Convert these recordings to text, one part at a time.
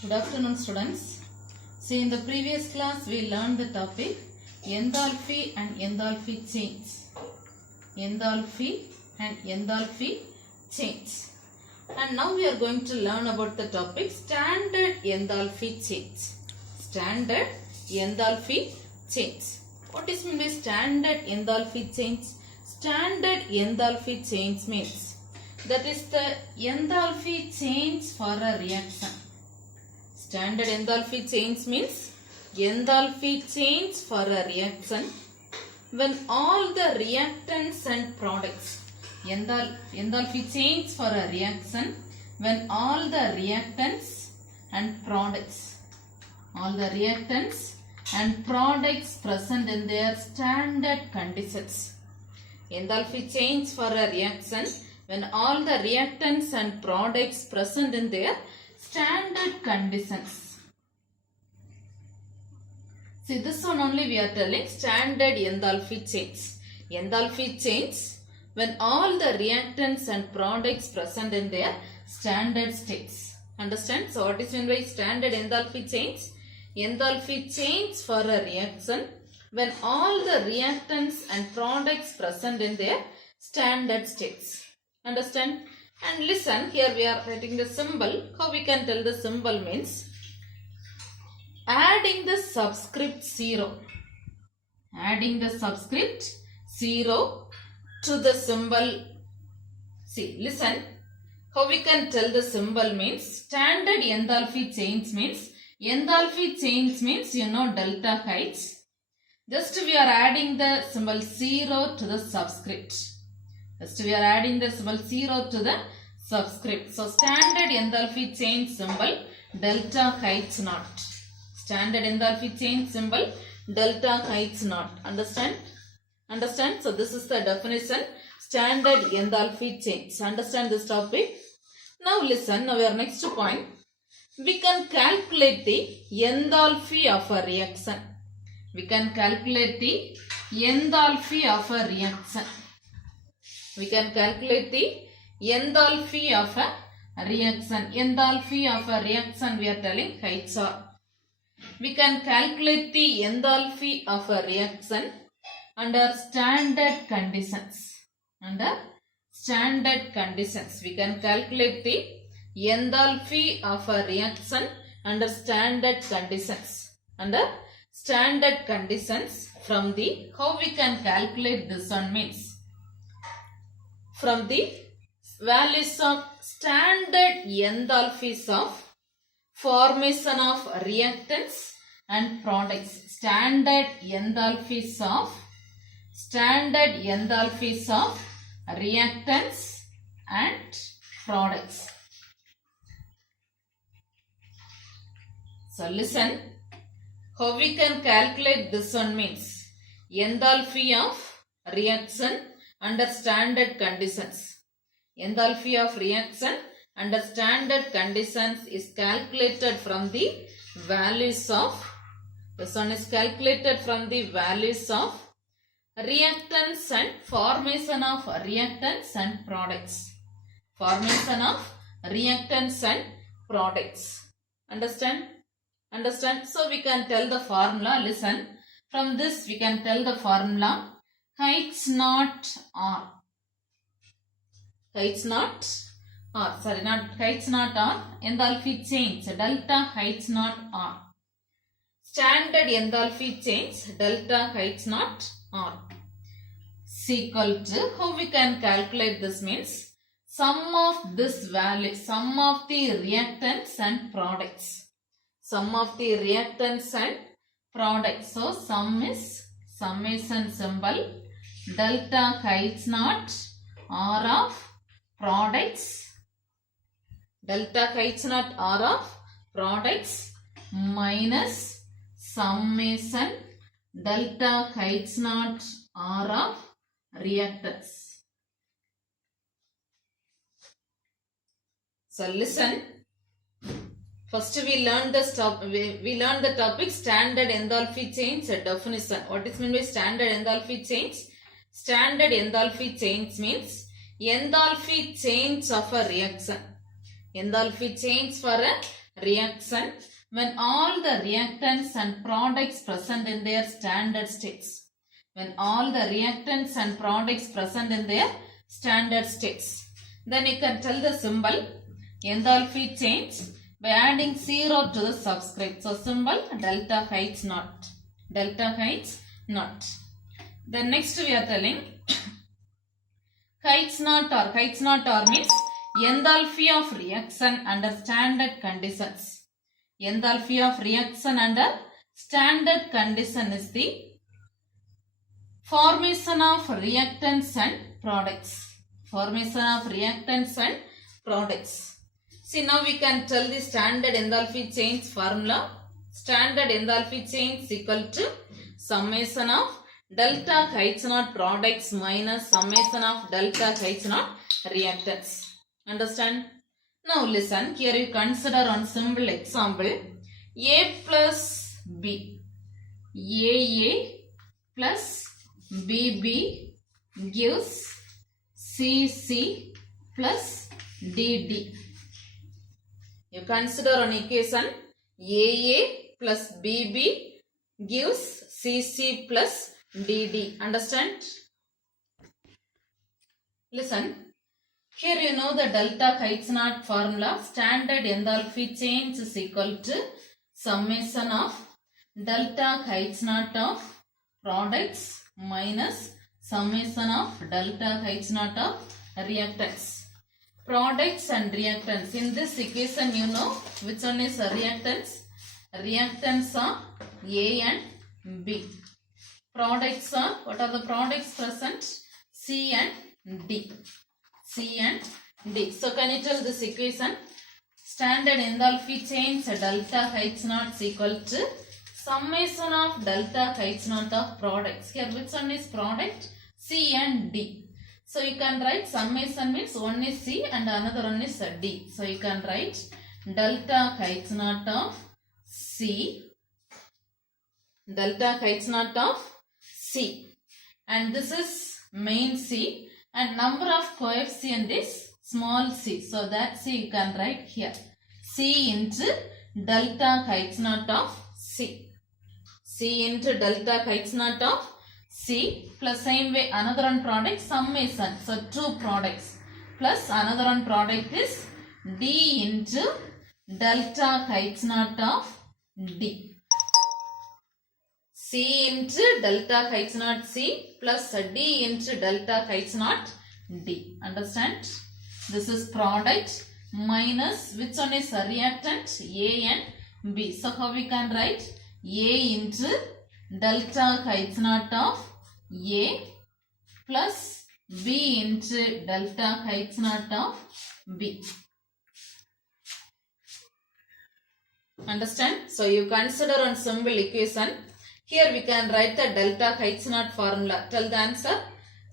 Good afternoon, students. See, in the previous class we learned the topic enthalpy and enthalpy change. Enthalpy and enthalpy change. And now we are going to learn about the topic standard enthalpy change. Standard enthalpy change. What is meant by standard enthalpy change? Standard enthalpy change means that is the enthalpy change for a reaction. Standard enthalpy change means enthalpy change for a reaction when all the reactants and products. Enthalpy change for a reaction when all the reactants and products present in their standard conditions. Enthalpy change for a reaction when all the reactants and products present in their standard conditions. See, this one only we are telling standard enthalpy change. Enthalpy change when all the reactants and products present in their standard states. Understand? So, what is meant by standard enthalpy change? Enthalpy change for a reaction when all the reactants and products present in their standard states. Understand? And listen, here we are writing the symbol. How we can tell the symbol means adding the subscript 0. Adding the subscript 0 to the symbol. See, listen. How we can tell the symbol means standard enthalpy change means delta H. Just we are adding the symbol 0 to the subscript. Just we are adding the symbol 0 to the subscript. So, standard enthalpy change symbol delta H naught. Standard enthalpy change symbol delta H naught. Understand? Understand? So, this is the definition. Standard enthalpy change. Understand this topic? Now, listen. Now, our next point. We can calculate the enthalpy of a reaction. We can calculate the enthalpy of a reaction. We can calculate the enthalpy of a reaction. Enthalpy of a reaction we are telling HR. We can calculate the enthalpy of a reaction under standard conditions. Under standard conditions. We can calculate the enthalpy of a reaction under standard conditions. Under standard conditions from the, how we can calculate this one means from the values of standard enthalpies of formation of reactants and products. Standard enthalpies of reactants and products. So listen, how we can calculate this one means enthalpy of reaction under standard conditions. Enthalpy of reaction under standard conditions is calculated from the values of, this one is calculated from the values of reactants and formation of reactants and products. Formation of reactants and products. Understand? Understand? So we can tell the formula. Listen. From this we can tell the formula H naught R. H naught R. Sorry, not H naught R. Enthalpy change delta H naught R. Standard enthalpy change delta H naught R is equal to, how we can calculate this means sum of this value, sum of the reactants and products. Sum of the reactants and products. So, sum is summation symbol delta H naught R of products. Delta H naught R of products minus summation delta H naught R of reactants. So, listen. First we learned the topic standard enthalpy change definition. What is meant by standard enthalpy change? Standard enthalpy change means enthalpy change of a reaction. Enthalpy change for a reaction when all the reactants and products present in their standard states. When all the reactants and products present in their standard states. Then you can tell the symbol enthalpy change by adding 0 to the subscript. So symbol delta H naught. Delta H naught. Then next we are telling H naught or means enthalpy of reaction under standard conditions. Enthalpy of reaction under standard condition is the formation of reactants and products. Formation of reactants and products. See, now we can tell the standard enthalpy change formula. Standard enthalpy change is equal to summation of delta H naught products minus summation of delta H naught reactants. Understand? Now listen, here you consider on simple example A plus B. AA plus BB gives CC plus DD. You consider on equation AA plus BB gives CC plus DD. Understand? Listen. Here you know the delta H naught formula. Standard enthalpy change is equal to summation of delta H naught of products minus summation of delta H naught of reactants. Products and reactants. In this equation you know which one is reactants. Reactants are A and B. Products are, what are the products present? C and D. C and D. So can you tell this equation? Standard enthalpy change delta H naught is equal to summation of delta H naught of products. Here which one is product? C and D. So you can write summation means one is C and another one is D. So you can write delta H naught of C. Delta H naught of C. And this is main C. And number of coefficient is small c. So that c you can write here. C into delta H naught of C. C into delta H naught of C plus same way another one product summation. So two products plus another one product is D into delta H naught of D. C into delta H naught C plus D into delta H naught D. Understand? This is product minus which one is a reactant? A and B. So how we can write? A into delta H naught of A plus B into delta H naught of B. Understand? So you consider on simple equation. Here we can write the delta H naught formula. Tell the answer.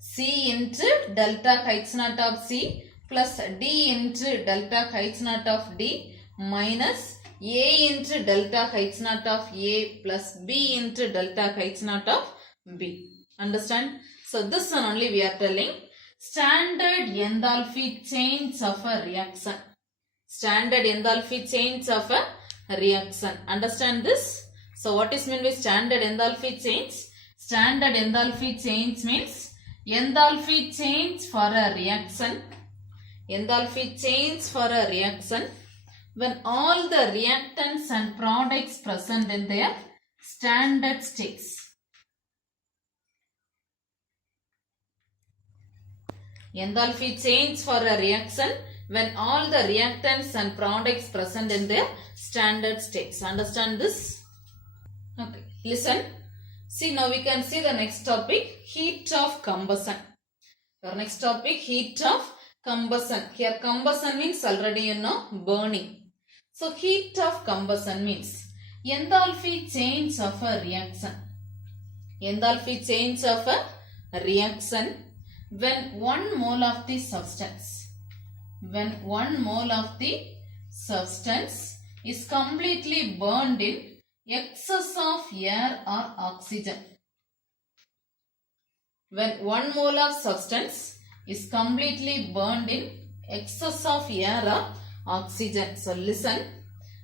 C into delta H naught of C plus D into delta H naught of D minus A into delta H naught of A plus B into delta H naught of B. Understand? So this one only we are telling standard enthalpy change of a reaction. Standard enthalpy change of a reaction. Understand this? So what is meant by standard enthalpy change? Standard enthalpy change means enthalpy change for a reaction. Enthalpy change for a reaction when all the reactants and products present in their standard states. Enthalpy change for a reaction when all the reactants and products present in their standard states. Understand this? Okay, listen. See, now we can see the next topic, heat of combustion. Our next topic, heat of combustion. Here combustion means already you know burning. So heat of combustion means enthalpy change of a reaction. Enthalpy change of a reaction when 1 mole of the substance. When 1 mole of the substance is completely burned in excess of air or oxygen. When 1 mole of substance is completely burned in excess of air or oxygen. So listen,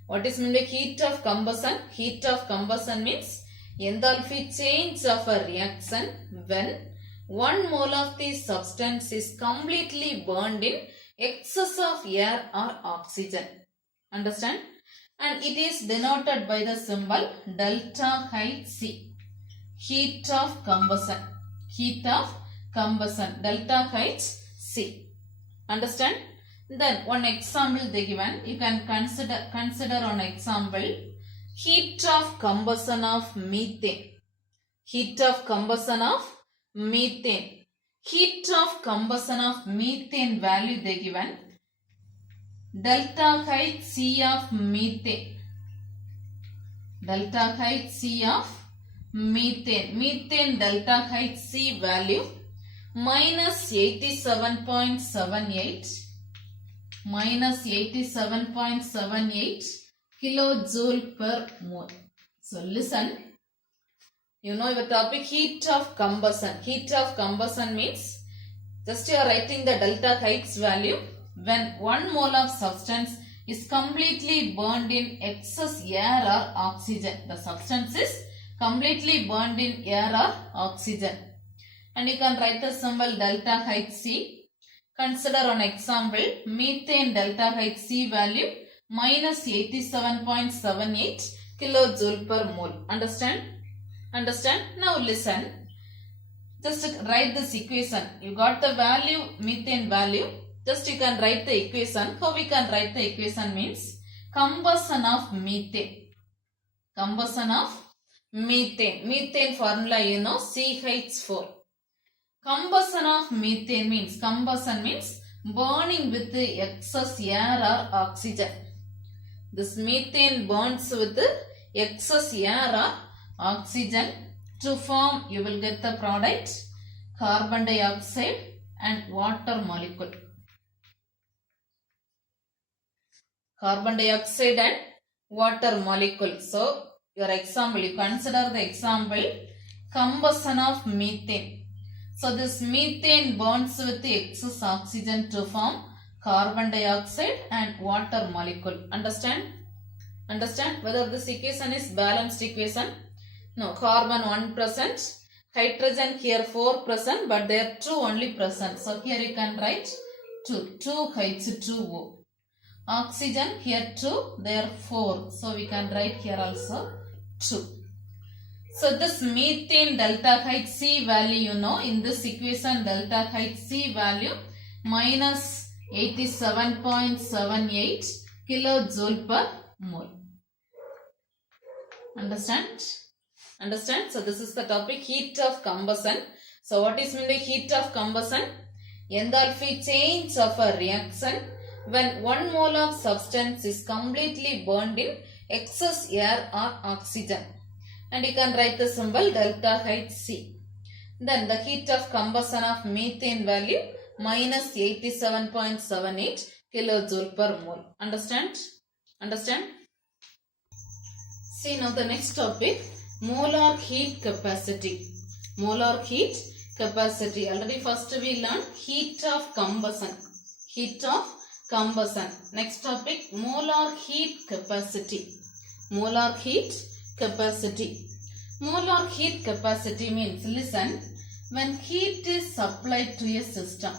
What is meant by heat of combustion? Heat of combustion means enthalpy change of a reaction when 1 mole of the substance is completely burned in excess of air or oxygen. Understand? And it is denoted by the symbol delta Hc. Heat of combustion. Heat of combustion. Delta Hc. Understand? Then one example they given. You can consider on example. Heat of combustion of methane. Heat of combustion of methane. Heat of combustion of methane value they given. Delta Hc of methane. Delta Hc of methane. Methane delta Hc value minus 87.78. Minus 87.78 kilojoule per mole. So listen. You know your topic, heat of combustion. Heat of combustion means just you are writing the delta Hc value when 1 mole of substance is completely burned in excess air or oxygen. The substance is completely burned in air or oxygen. And you can write the symbol delta Hc. Consider on example, methane delta Hc value minus 87.78 kilojoule per mole. Understand? Understand? Now listen. Just write this equation. You got the value, methane value. Just you can write the equation. How we can write the equation means combustion of methane. Combustion of methane. Methane formula you know CH4. Combustion of methane means burning with the excess air or oxygen. This methane burns with the excess air or oxygen. To form, you will get the product carbon dioxide and water molecule. Carbon dioxide and water molecule. So, your example, you consider the example combustion of methane. So, this methane burns with the excess oxygen to form carbon dioxide and water molecule. Understand? Understand whether this equation is balanced equation? No, carbon 1%, hydrogen here 4%, but there are 2 only present. So, here you can write 2 H2O. Oxygen here 2, there 4. So, we can write here also 2. So, this methane delta Hc value you know in this equation delta Hc value minus 87.78 kilojoule per mole. Understand? Understand? So, this is the topic heat of combustion. So, what is meant by heat of combustion? Enthalpy change of a reaction when 1 mole of substance is completely burned in excess air or oxygen. And you can write the symbol delta Hc. Then the heat of combustion of methane value minus 87.78 kilojoule per mole. Understand? Understand? See now the next topic, molar heat capacity. Molar heat capacity. Already first we learned heat of combustion. Heat of combustion. Next topic, molar heat capacity. Molar heat capacity. Molar heat capacity means, listen, when heat is supplied to a system.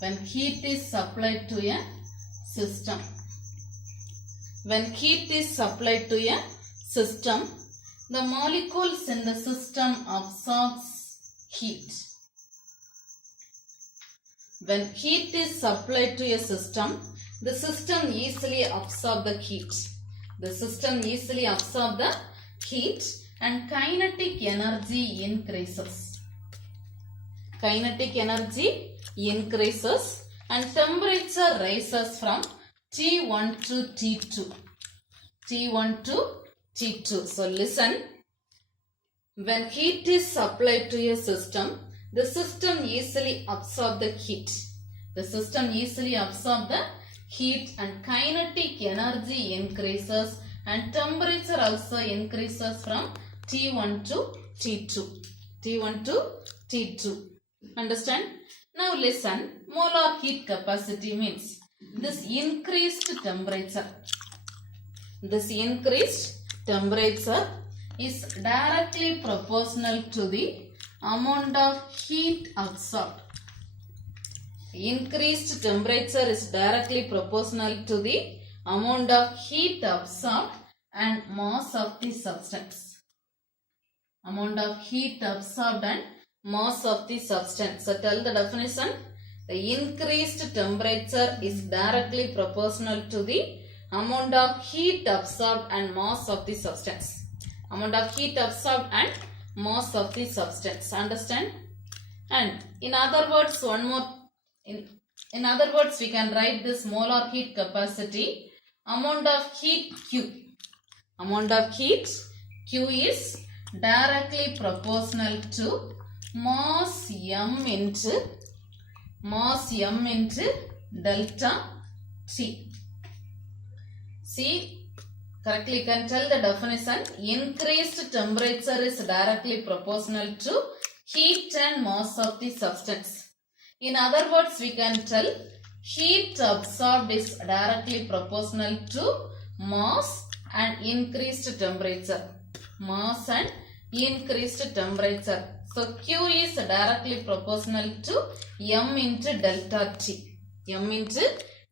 When heat is supplied to a system. When heat is supplied to a system, the molecules in the system absorbs heat. When heat is supplied to a system, the system easily absorbs the heat. The system easily absorbs the heat and kinetic energy increases. Kinetic energy increases and temperature rises from T1 to T2. T1 to T2. So listen, when heat is supplied to a system, the system easily absorbs the heat. The system easily absorbs the heat and kinetic energy increases and temperature also increases from T1 to T2. T1 to T2. Understand? Now listen, molar heat capacity means this increased temperature. this increased temperature is directly proportional to the amount of heat absorbed. Increased temperature is directly proportional to the amount of heat absorbed and mass of the substance. Amount of heat absorbed and mass of the substance. So tell the definition. The increased temperature is directly proportional to the amount of heat absorbed and mass of the substance. Amount of heat absorbed and mass of the substance. Understand? And in other words, one more. In other words, we can write this molar heat capacity. Amount of heat Q. Amount of heat Q is directly proportional to mass M into delta T. See, correctly you can tell the definition. Increased temperature is directly proportional to heat and mass of the substance. In other words, we can tell heat absorbed is directly proportional to mass and increased temperature. Mass and increased temperature. So Q is directly proportional to M into delta T. M into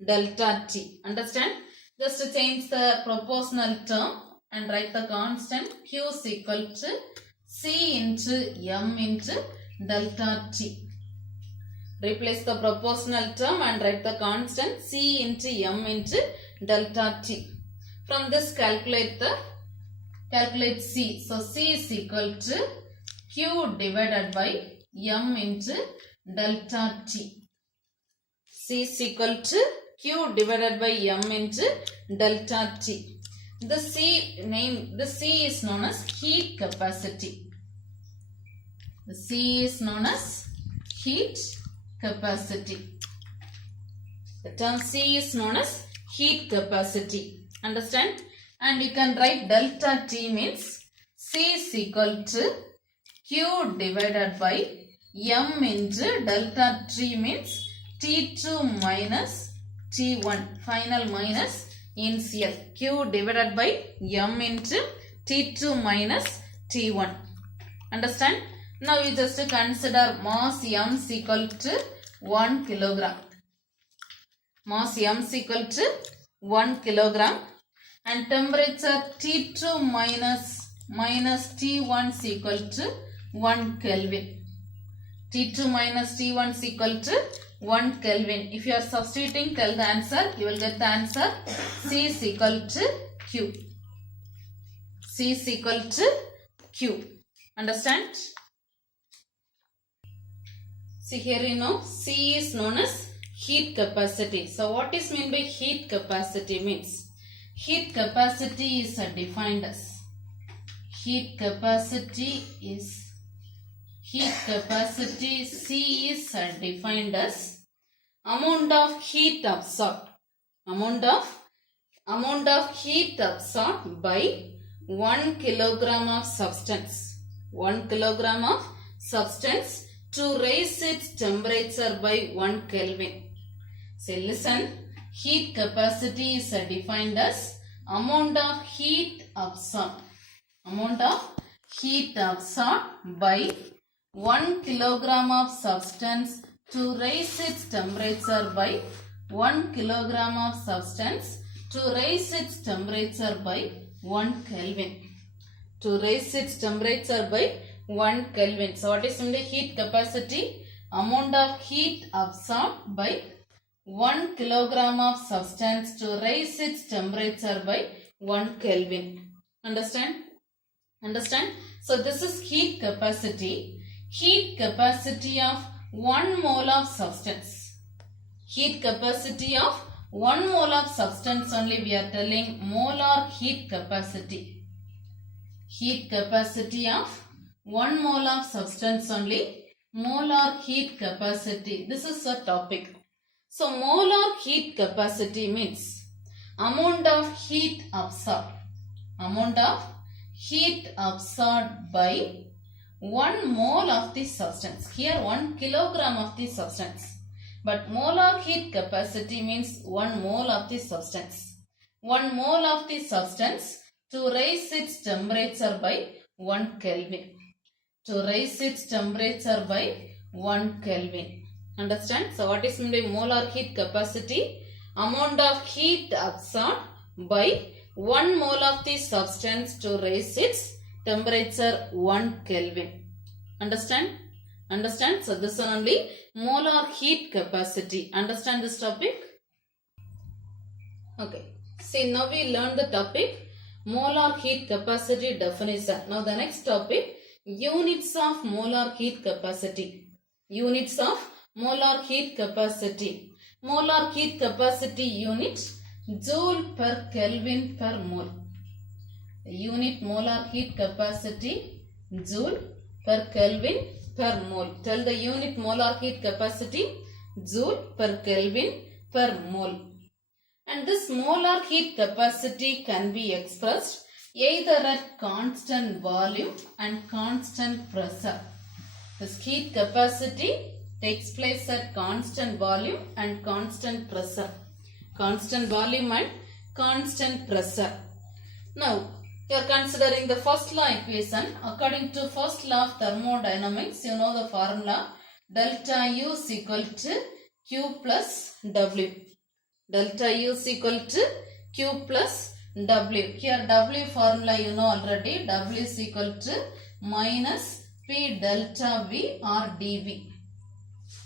delta T. Understand? Just change the proportional term and write the constant Q is equal to C into M into delta T. Replace the proportional term and write the constant C into M into delta T. From this calculate C. So C is equal to Q divided by M into delta T. C is equal to Q divided by M into delta T. The C is known as heat capacity. The C is known as heat capacity. The term C is known as heat capacity. Understand? And you can write delta T means C is equal to Q divided by M into delta T means T2 minus T1. Final minus initial. Q divided by M into T2 minus T1. Understand? Now you just consider mass M is equal to 1 kilogram. Mass M is equal to 1 kilogram. And temperature T2 minus T1 is equal to 1 Kelvin. T2 minus T1 is equal to 1 Kelvin. If you are substituting, tell the answer. You will get the answer. C is equal to Q. C is equal to Q. Understand? See here you know C is known as heat capacity. So what is meant by heat capacity means? Heat capacity is defined as C is defined as amount of heat absorbed. Amount of heat absorbed by 1 kilogram of substance. 1 kilogram of substance to raise its temperature by 1 Kelvin. So listen, heat capacity is defined as amount of heat absorbed. Amount of heat absorbed by 1 kilogram of substance to raise its temperature by 1 kilogram of substance to raise its temperature by 1 Kelvin. To raise its temperature by 1 Kelvin. So what is in the heat capacity? Amount of heat absorbed by 1 kilogram of substance to raise its temperature by 1 Kelvin. Understand? Understand? So this is heat capacity. Heat capacity of 1 mole of substance. Heat capacity of 1 mole of substance only we are telling molar heat capacity. Heat capacity of 1 mole of substance only molar heat capacity. This is a topic. So molar heat capacity means amount of heat absorbed. Amount of heat absorbed by 1 mole of the substance. Here 1 kilogram of the substance. But molar heat capacity means 1 mole of the substance. 1 mole of the substance to raise its temperature by 1 Kelvin. To raise its temperature by 1 Kelvin. Understand? So what is meant by molar heat capacity? Amount of heat absorbed by 1 mole of the substance to raise its temperature 1 Kelvin. Understand? Understand? So this one only molar heat capacity. Understand this topic? Okay. See, now we learned the topic molar heat capacity definition. Now the next topic, units of molar heat capacity. Units of molar heat capacity. Molar heat capacity unit joule per Kelvin per mole. Unit molar heat capacity joule per Kelvin per mole. Tell the unit molar heat capacity joule per Kelvin per mole. And this molar heat capacity can be expressed either at constant volume and constant pressure. This heat capacity takes place at constant volume and constant pressure. Constant volume and constant pressure. Now, you are considering the first law equation. According to first law of thermodynamics, you know the formula delta U is equal to Q plus W. Delta U is equal to Q plus W. Here W formula you know already. W is equal to minus P delta V or dV.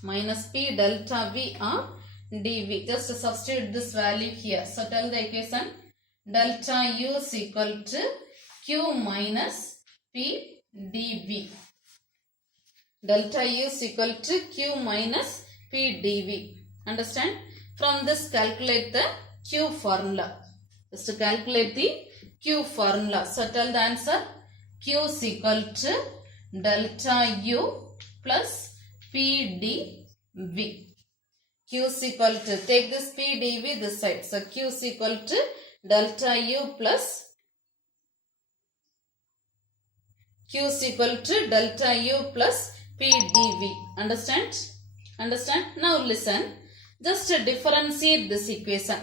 Minus P delta V or dV. Just substitute this value here. So tell the equation delta U is equal to Q minus P dV. Delta U is equal to Q minus P dV. Understand? From this calculate the Q formula. Just to calculate the Q formula. So tell the answer. Q is equal to delta U plus P dV. Q is equal to, take this P dV this side. So Q is equal to delta U plus Q is equal to delta U plus P dV. Understand? Understand? Now listen. Just differentiate this equation.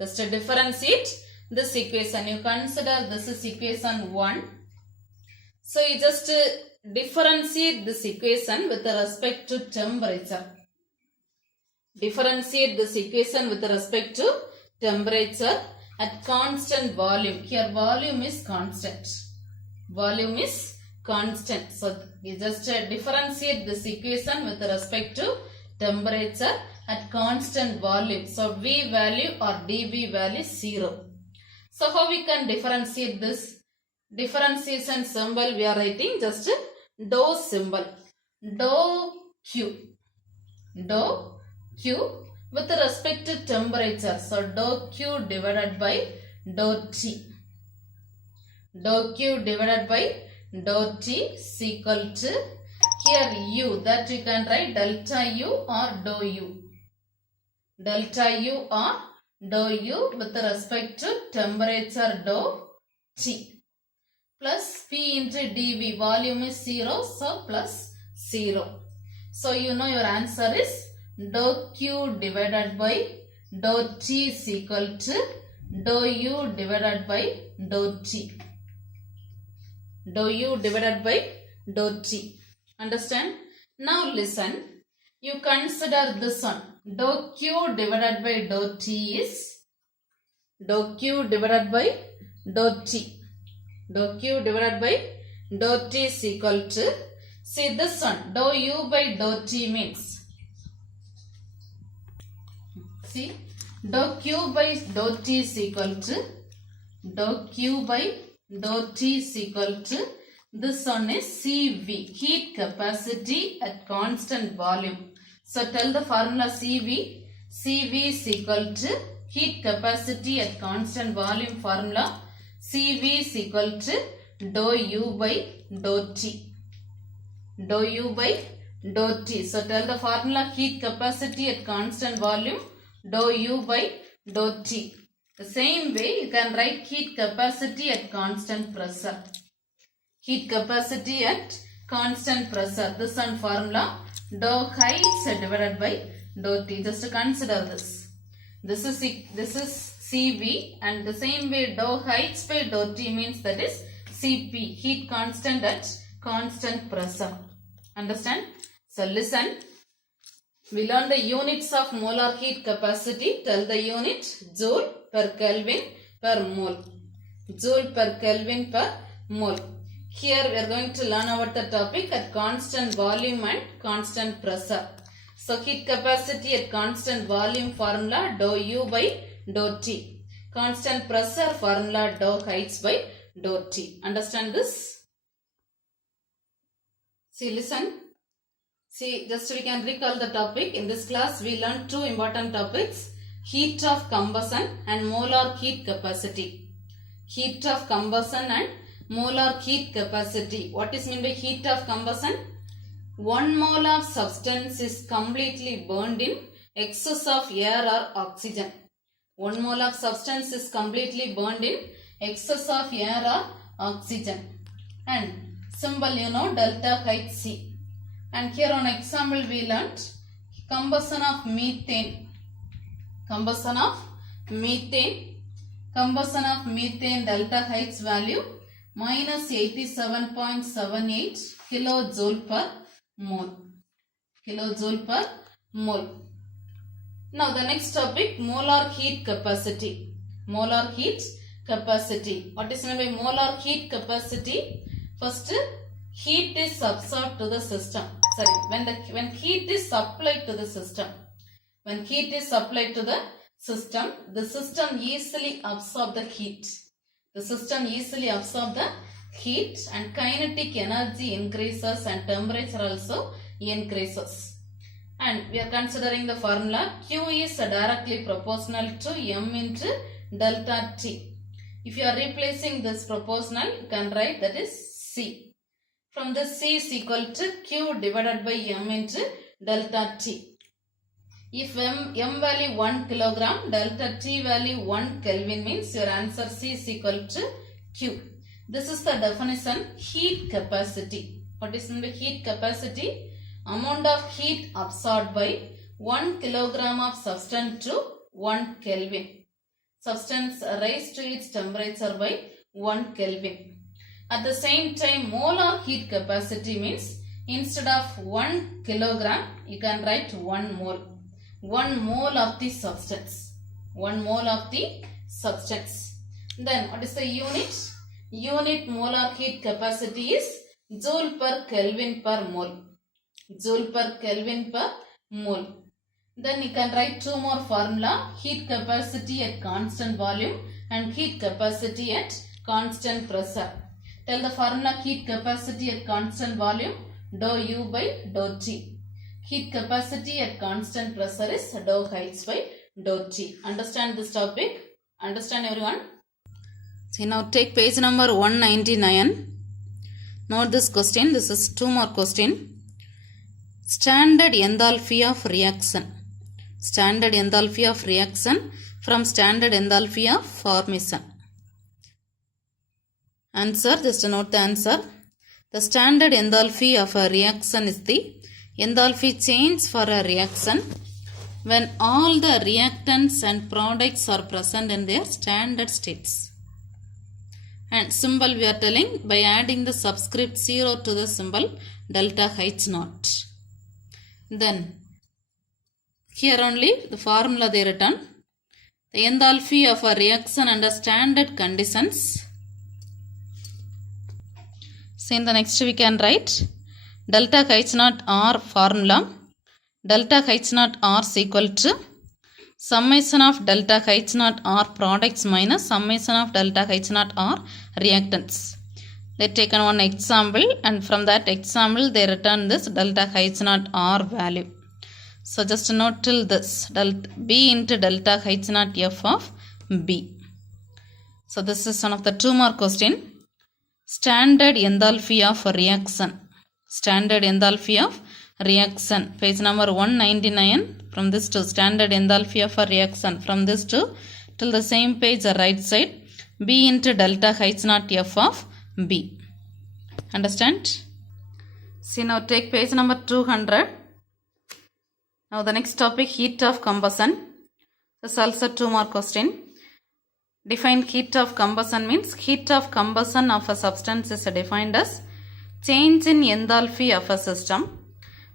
Just differentiate this equation. You consider this is equation 1. So you just differentiate this equation with respect to temperature. Differentiate this equation with respect to temperature at constant volume. Here volume is constant. Volume is constant. So you just differentiate this equation with respect to temperature at constant volume. So V value or dV value is 0. So how we can differentiate this? Differentiation symbol we are writing just dou symbol. Dou Q. Dou Q with respect to temperature. So dou Q divided by dou T. Dou Q divided by dou T is equal to, here U, that you can write delta U or dou U. Delta U or dou U with respect to temperature dou T. Plus P into dV, volume is 0, so plus 0. So you know your answer is dou Q divided by dou T is equal to dou U divided by dou T. Dou U divided by dou T. Understand? Now listen. You consider this one. Dou Q divided by dou T is dou Q divided by dou T. Dou Q divided by dou T is equal to, see this one, dou U by dou T means, see, dou Q by dou T is equal to, dou Q by dou T is equal to, this one is CV, heat capacity at constant volume. So tell the formula CV. CV is equal to heat capacity at constant volume formula. CV is equal to dou U by dou T. Dou U by dou T. So tell the formula heat capacity at constant volume dou U by dou T. The same way you can write heat capacity at constant pressure. Heat capacity at constant pressure. This one formula dou height divided by dou T. Just to consider this. This is Cv, and the same way dou H by dou T means that is Cp, heat constant at constant pressure. Understand? So listen. We learn the units of molar heat capacity. Tell the unit: joule per Kelvin per mole. Joule per Kelvin per mole. Here we are going to learn about the topic at constant volume and constant pressure. So heat capacity at constant volume formula dou U by dou T. Constant pressure formula dou H by dou T. Understand this? See, listen. See, just we can recall the topic. In this class, we learned two important topics: heat of combustion and molar heat capacity. Heat of combustion and molar heat capacity. What is meant by heat of combustion? 1 mole of substance is completely burned in excess of air or oxygen. 1 mole of substance is completely burned in excess of air or oxygen. And symbol delta HC. And here on example we learnt combustion of methane. Combustion of methane. Combustion of methane delta H value minus 87.78 kilojoule per mole. Kilojoule per mole. Now the next topic, molar heat capacity. Molar heat capacity. What is meant by molar heat capacity? First, heat is absorbed to the system. Sorry, when heat is supplied to the system. When heat is supplied to the system easily absorb the heat. The system easily absorb the heat and kinetic energy increases and temperature also increases. And we are considering the formula Q is directly proportional to M into delta T. If you are replacing this proportional, you can write that is C. From the C is equal to Q divided by M into delta T. If M value 1 kilogram, delta T value 1 Kelvin means your answer C is equal to Q. This is the definition heat capacity. What is meant by heat capacity? Amount of heat absorbed by 1 kilogram of substance to 1 Kelvin. Substance raised to its temperature by 1 Kelvin. At the same time, molar heat capacity means instead of 1 kilogram, you can write 1 mole. 1 mole of the substance. 1 mole of the substance. Then what is the unit? Unit molar heat capacity is joule per Kelvin per mole. Joule per Kelvin per mole. Then you can write two more formula: heat capacity at constant volume and heat capacity at constant pressure. Tell the formula heat capacity at constant volume dou U by dou T. Heat capacity at constant pressure is dou H by dou T. Understand this topic? Understand everyone? So now take page number 199. Note this question. This is two more question. Standard enthalpy of reaction. Standard enthalpy of reaction from standard enthalpy of formation. Answer, just note the answer. The standard enthalpy of a reaction is the enthalpy change for a reaction when all the reactants and products are present in their standard states. And symbol we are telling by adding the subscript 0 to the symbol delta H naught. Then here only the formula they written. The enthalpy of a reaction under standard conditions. So in the next we can write delta H naught R formula. Delta H naught R is equal to summation of delta H naught R products minus summation of delta H naught R reactants. They taken one example and from that example they return this delta H naught R value. So just note till this delta B into delta H naught F of B. So this is one of the two more question. Standard enthalpy of reaction. Standard enthalpy of reaction. Page number 199. From this to standard enthalpy of a reaction. From this to till the same page right side. B into delta H naught F of B. Understand? See now take page number 200. Now the next topic, heat of combustion. This is also two more question. Define heat of combustion means heat of combustion of a substance is defined as change in enthalpy of a system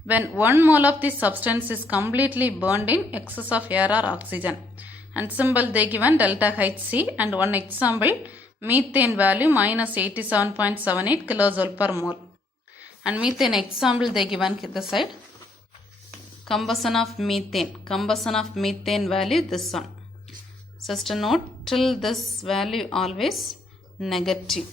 when 1 mole of the substance is completely burned in excess of air or oxygen. And symbol they given delta Hc, and one example methane value minus 87.78 kilojoule per mole. And methane example they given this side. Combustion of methane value this one. Just a note, till this value always negative.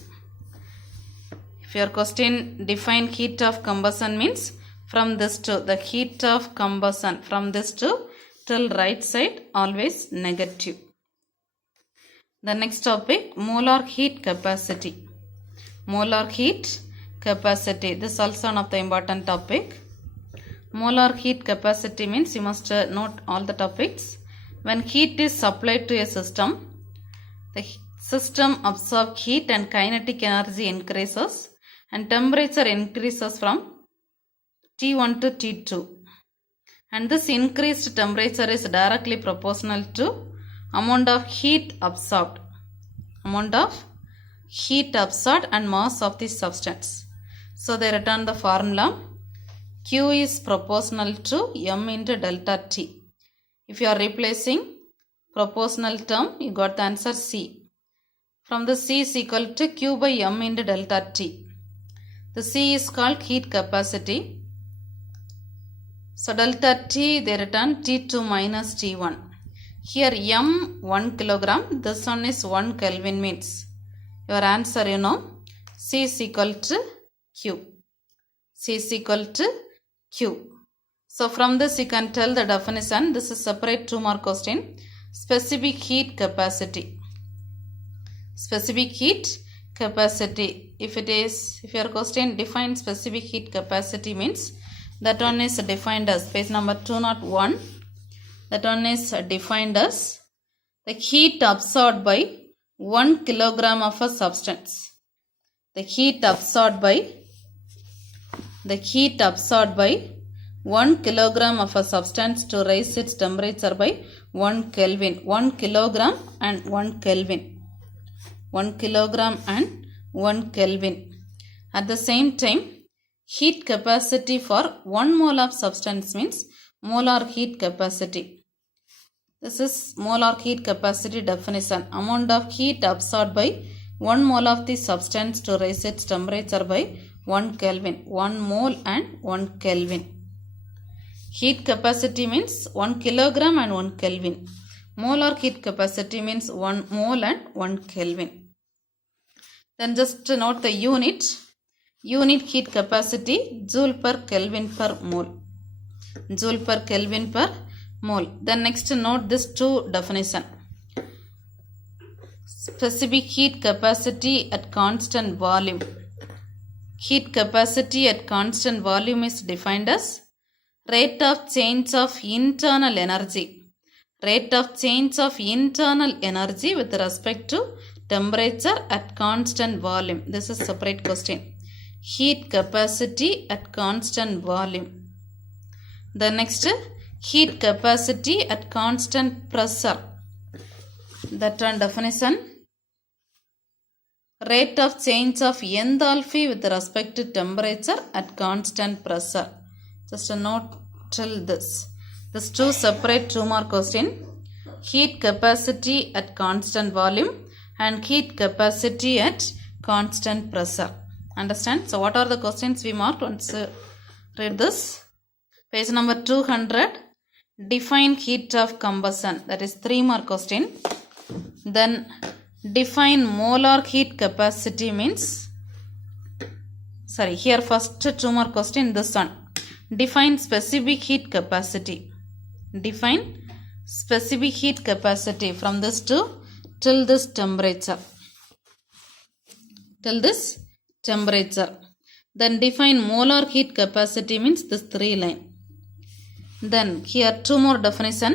If your question define heat of combustion means from this to the heat of combustion, from this to till right side always negative. The next topic, molar heat capacity. Molar heat capacity. This is also one of the important topic. Molar heat capacity means you must note all the topics. When heat is supplied to a system, the system absorbs heat and kinetic energy increases and temperature increases from T1 to T2. And this increased temperature is directly proportional to amount of heat absorbed. Amount of heat absorbed and mass of the substance. So they return the formula. Q is proportional to M into delta T. If you are replacing proportional term, you got the answer C. From the C is equal to Q by M into delta T. The C is called heat capacity. So delta T they return T2 minus T1. Here M 1 kilogram, this one is 1 Kelvin means your answer you know C is equal to Q. C is equal to Q. So from this you can tell the definition. This is separate 2 mark question. Specific heat capacity. Specific heat capacity. If your question define specific heat capacity means that one is defined as page number 201. That one is defined as the heat absorbed by 1 kilogram of a substance. The heat absorbed by 1 kilogram of a substance to raise its temperature by 1 Kelvin. 1 kilogram and 1 Kelvin. 1 kilogram and 1 Kelvin. At the same time, heat capacity for 1 mole of substance means molar heat capacity. This is molar heat capacity definition. Amount of heat absorbed by 1 mole of the substance to raise its temperature by 1 Kelvin. 1 mole and 1 Kelvin. Heat capacity means 1 kilogram and 1 Kelvin. Molar heat capacity means 1 mole and 1 Kelvin. Then just note the unit. Unit heat capacity Joule per Kelvin per mole. Joule per Kelvin per mole. Then next note this two definition. Specific heat capacity at constant volume. Heat capacity at constant volume is defined as rate of change of internal energy. Rate of change of internal energy with respect to temperature at constant volume. This is separate question. Heat capacity at constant volume. The next, heat capacity at constant pressure. That one definition. Rate of change of enthalpy with respect to temperature at constant pressure. Just a note till this. This two separate 2 mark question. Heat capacity at constant volume and heat capacity at constant pressure. Understand? So what are the questions we marked? Once read this. Page number 200. Define heat of combustion. That is 3 mark question. Then define molar heat capacity means. Sorry, here first 2 mark question. This one. Define specific heat capacity. Define specific heat capacity from this to till this temperature. Till this temperature. Then define molar heat capacity means this 3 line. Then here 2 more definition.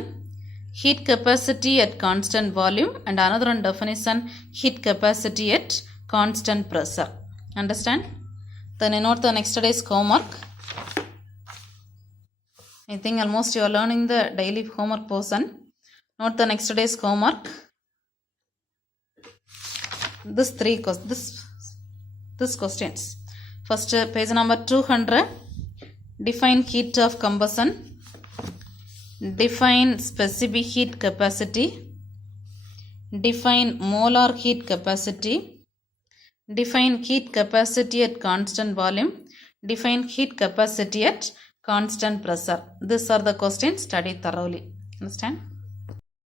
Heat capacity at constant volume and another one definition heat capacity at constant pressure. Understand? Then I note the next day's homework. I think almost you are learning the daily homework portion. Note the next day's homework. this questions. First, page number 200. Define heat of combustion. Define specific heat capacity. Define molar heat capacity. Define heat capacity at constant volume. Define heat capacity at constant pressure. These are the questions. Study thoroughly. Understand?